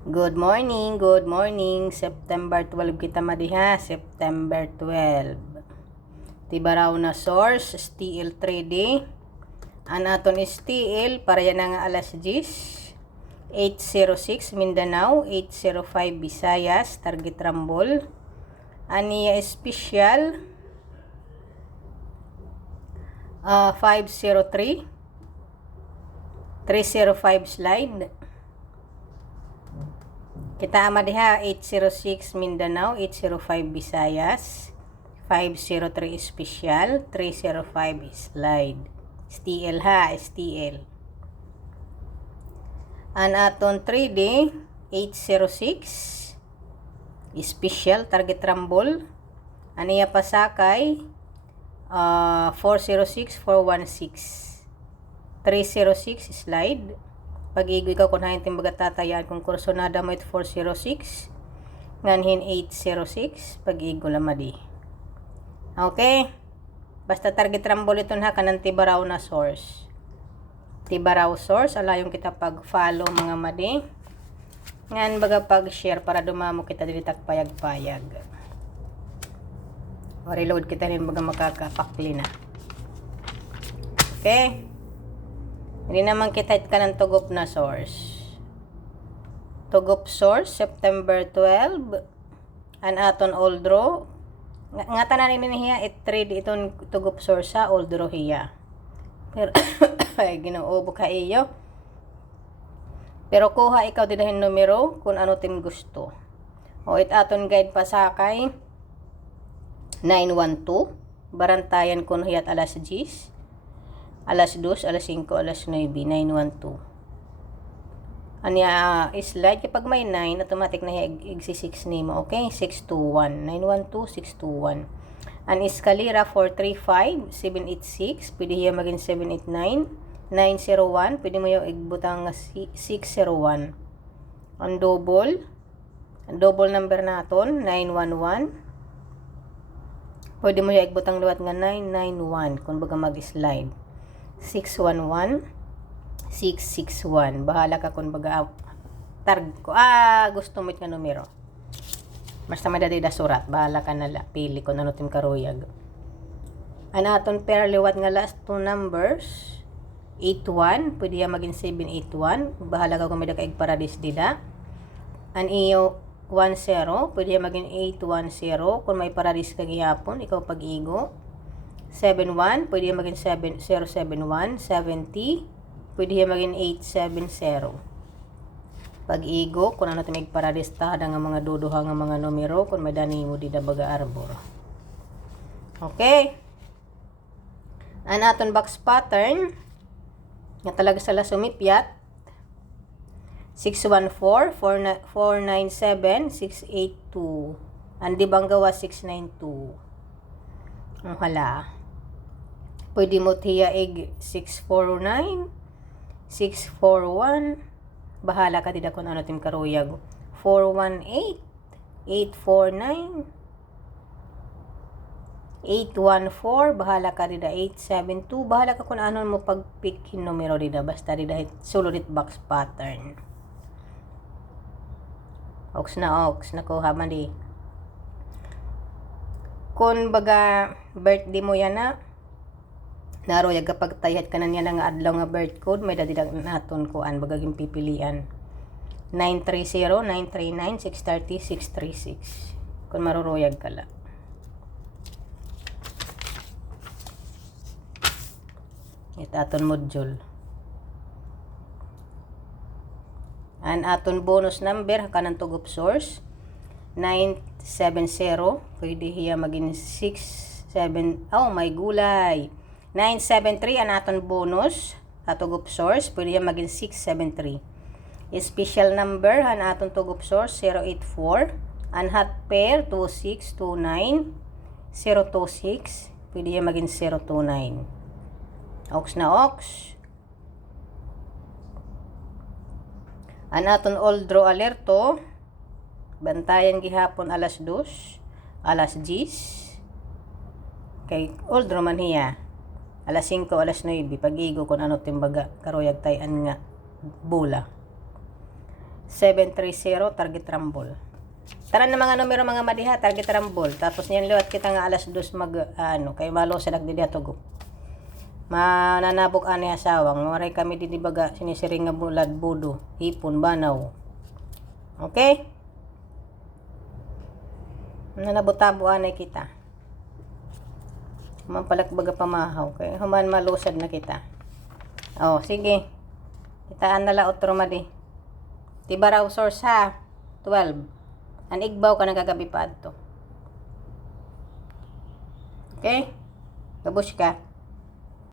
Good morning. September 12 kita madiha, September 12. Tibaraw na source, STL 3D. Anaton STL, para yan nga alas 10. 806 Mindanao, 805 Visayas, target Rambol. Aniya special, 503. 305 slide. Kita madiha 806 Mindanao, 805 Visayas, 503 special, 305 slide. STL ha, STL. An aton 3D 806 special target Rambol. Aniya pasakay 406 416 306 slide. Pag-igoy ka kung hayin timbaga tatayaan kung kursonada mo it 406 nganhin 806 pag-igo lamadi. Okay, basta target Rambol ito ha kanang tibaraw na source. Tibaraw source alayong kita pag-follow mga madi ngan baga pag-share para dumamo kita dili payag-payag. O reload kita rin baga makakapakli na. Okay, hindi naman kita ka ng tugop na source. Tugop source, September 12. An aton old row. Nga tanan ni niya it-trade itong tugop source sa old row hiya. Pero, ay ginoo ka iyo. Pero kuha ikaw didahin numero kung ano tim gusto. O it aton guide pasakay 912. Barantayan kun hiyat alas 10. Alas 2, alas 5, alas 9, 912. Anya slide kapag may 9, automatic na exi 6 nimo. Okay, 621, 912, 621. An escalera 435, 786, pwede hiya maging 789, 901, pwede mo yung igbutang 601. Ang double number naton 911. Pwede mo yung igbutang luwat nga 991 kung baga mag-slide. 611 661. Bahala ka kung baga target ko. Gusto mo nga numero. Basta madali da surat. Bahala ka na pili kung ano tim karuyag. Anaton pair liwat nga last two numbers 81. Pwede yan maging 781. Bahala ka kung may dakaig paradis dida. An iyo 10. Pwede yan maging 810. Kung may paradis ka gihapon, ikaw pag-igo. 71, pwede maging 071, 70, pwede maging 870. Pag-igo, kung ano timig paradista nga mga duduha nga mga numero, kung may dani mo di baga arbor. Okay. Ang aton box pattern, nga talaga sala sumipyat, 614, 497, 682. Andi bang gawa 692. Ang hala. Pwede mo tiya 649, 641. Bahala ka dida kung ano tim karuyag. 418, 849, 814. Bahala ka dida 872. Bahala ka kung ano mo pag-pick numero dida. Basta dida suludit box pattern. Ox nakuha man di. Kung baga birthday mo yan na naroyag kapag tayat ka na niya nga adlaw nga birth code, may dadidag naton kuan bagaging pipilian 930, 939, 630, 636 kung maruroyag ka la. Ito aton module. An aton bonus number kanang tugop source 970, pwede hiya maging 67, may gulay 973 ang aton bonus atugop source, pwede hiya maging 673. Special number ang aton tugop source 084, ang hot pair 2629, 026, pwede hiya maging 029. Ox na ox. Ang aton old draw alerto bantayan gihapon alas 2, alas 10. Kay old man hiya. Alas 5, alas 9. Pag-igo kung ano timbaga. Karoyag tayan nga. Bula. 730 target rumble. Tara na mga numero mga madiha, target rumble. Tapos niyan liwat kita nga alas 2 kay malo sa nagdidi atog. Mananabok ani asawang, maray kami didibaga sinisiring nga bulad budo, hipon banaw. Okay? Nanabotabo anay kita. Mampalakbaga pamahaw kay human malusad na kita. Oh, sige. Kitaan nala otro madi. Tibaraw source ha. 12. An igbaw ka nagagabi pa adto. Okay? Gabush ka.